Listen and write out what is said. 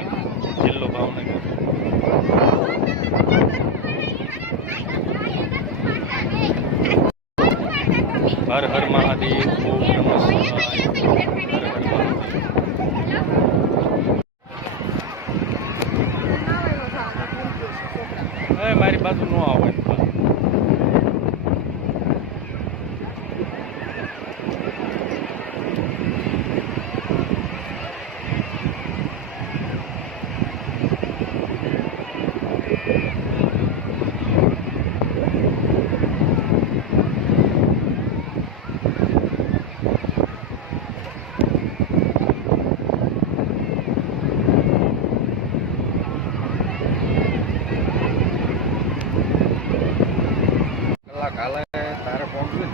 જિલ્લો ભાવનગર. હર હર મહાદેવ ઓમ નમઃ. શિવાય મારી બાજુ નો આવે કાલે તારે પહોંચવું